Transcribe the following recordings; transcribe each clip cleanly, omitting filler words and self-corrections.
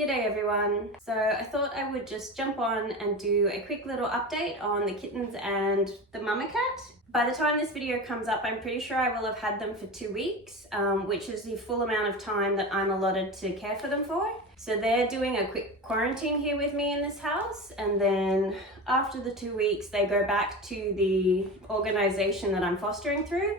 G'day everyone. So I thought I would just jump on and do a quick little update on the kittens and the mama cat. By the time this video comes up, I'm pretty sure I will have had them for 2 weeks, which is the full amount of time that I'm allotted to care for them for. So they're doing a quick quarantine here with me in this house, and then after the 2 weeks, they go back to the organization that I'm fostering through.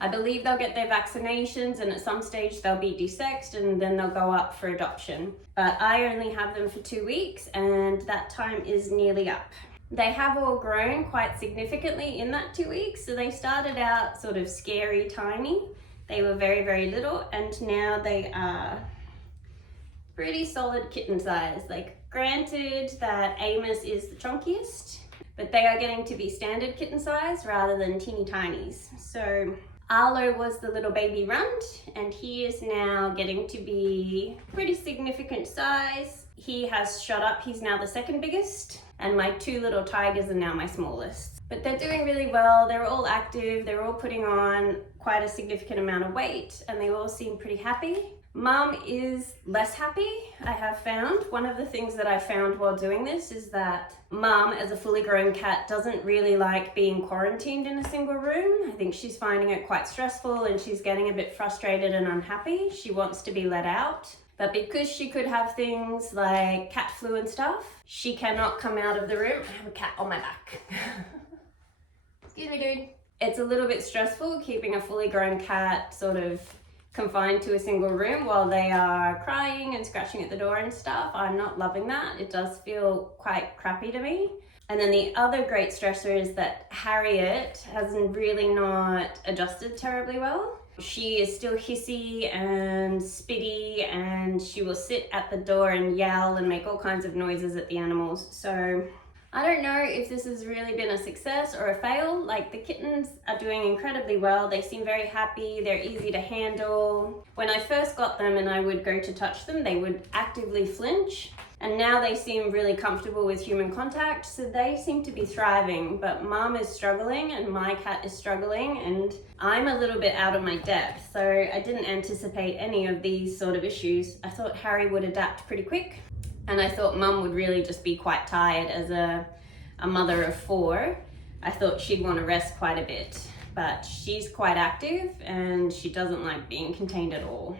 I believe they'll get their vaccinations, and at some stage they'll be desexed and then they'll go up for adoption. But I only have them for 2 weeks and that time is nearly up. They have all grown quite significantly in that 2 weeks. So they started out sort of scary tiny. They were very, very little, and now they are pretty solid kitten size. Like, granted that Amos is the chunkiest, but they are getting to be standard kitten size rather than teeny tinies. So Arlo was the little baby runt, and he is now getting to be pretty significant size. He has shot up, he's now the second biggest, and my two little tigers are now my smallest. But they're doing really well, they're all active, they're all putting on quite a significant amount of weight, and they all seem pretty happy. Mum is less happy, I have found. One of the things that I found while doing this is that Mum, as a fully grown cat, doesn't really like being quarantined in a single room. I think she's finding it quite stressful and she's getting a bit frustrated and unhappy. She wants to be let out. But because she could have things like cat flu and stuff, she cannot come out of the room. I have a cat on my back. Excuse me, dude. It's a little bit stressful keeping a fully grown cat sort of confined to a single room while they are crying and scratching at the door and stuff. I'm not loving that. It does feel quite crappy to me. And then the other great stressor is that Harriet has really not adjusted terribly well. She is still hissy and spitty, and she will sit at the door and yell and make all kinds of noises at the animals. So I don't know if this has really been a success or a fail. Like, the kittens are doing incredibly well. They seem very happy. They're easy to handle. When I first got them and I would go to touch them, they would actively flinch. And now they seem really comfortable with human contact. So they seem to be thriving, but Mum is struggling and my cat is struggling, and I'm a little bit out of my depth. So I didn't anticipate any of these sort of issues. I thought Harry would adapt pretty quick. And I thought Mum would really just be quite tired as a mother of 4. I thought she'd want to rest quite a bit, but she's quite active and she doesn't like being contained at all.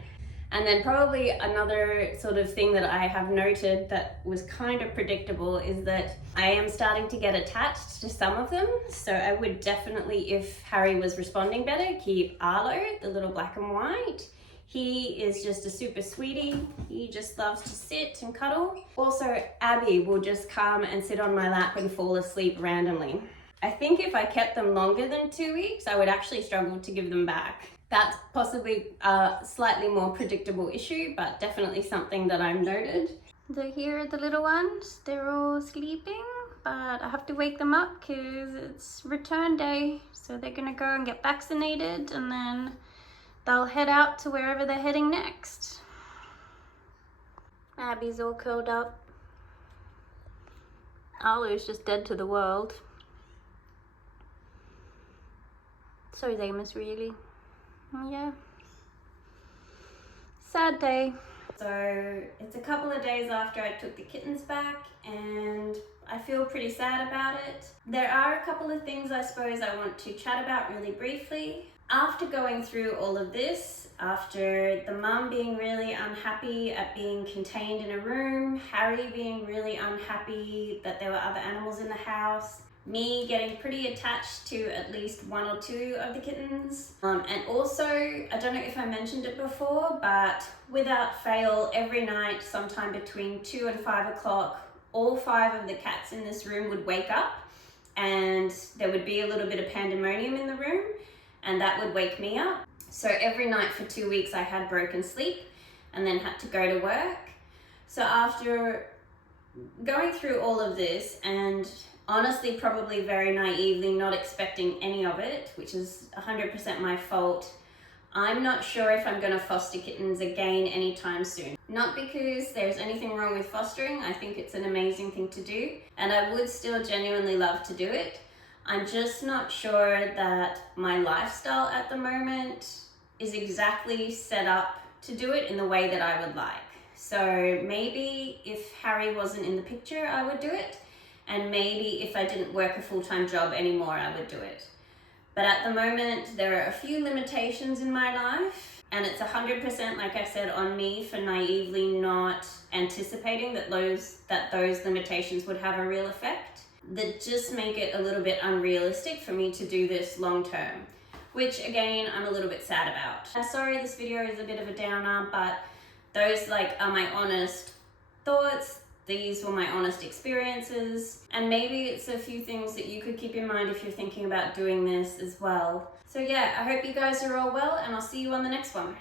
And then probably another sort of thing that I have noted that was kind of predictable is that I am starting to get attached to some of them. So I would definitely, if Harry was responding better, keep Arlo, the little black and white. He is just a super sweetie. He just loves to sit and cuddle. Also, Abby will just come and sit on my lap and fall asleep randomly. I think if I kept them longer than 2 weeks, I would actually struggle to give them back. That's possibly a slightly more predictable issue, but definitely something that I've noted. So here are the little ones. They're all sleeping, but I have to wake them up because it's return day. So they're gonna go and get vaccinated, and then they'll head out to wherever they're heading next. Abby's all curled up. Arlo's just dead to the world. So is Amos, really. Yeah. Sad day. So it's a couple of days after I took the kittens back, and I feel pretty sad about it. There are a couple of things I suppose I want to chat about really briefly. After going through all of this, after the mum being really unhappy at being contained in a room, Harry being really unhappy that there were other animals in the house, me getting pretty attached to at least 1 or 2 of the kittens, and also, I don't know if I mentioned it before, but without fail, every night, sometime between 2 and 5 o'clock, all 5 of the cats in this room would wake up, and there would be a little bit of pandemonium in the room, and that would wake me up. So every night for 2 weeks I had broken sleep and then had to go to work. So after going through all of this, and honestly probably very naively not expecting any of it, which is 100% my fault, I'm not sure if I'm going to foster kittens again anytime soon. Not because there's anything wrong with fostering. I think it's an amazing thing to do, and I would still genuinely love to do it. I'm just not sure that my lifestyle at the moment is exactly set up to do it in the way that I would like. So maybe if Harry wasn't in the picture, I would do it. And maybe if I didn't work a full-time job anymore, I would do it. But at the moment, there are a few limitations in my life, and it's 100%, like I said, on me for naively not anticipating that those limitations would have a real effect, that just make it a little bit unrealistic for me to do this long term, which again, I'm a little bit sad about. I'm sorry this video is a bit of a downer, but those are my honest thoughts. These were my honest experiences, and maybe it's a few things that you could keep in mind if you're thinking about doing this as well. So yeah, I hope you guys are all well, and I'll see you on the next one.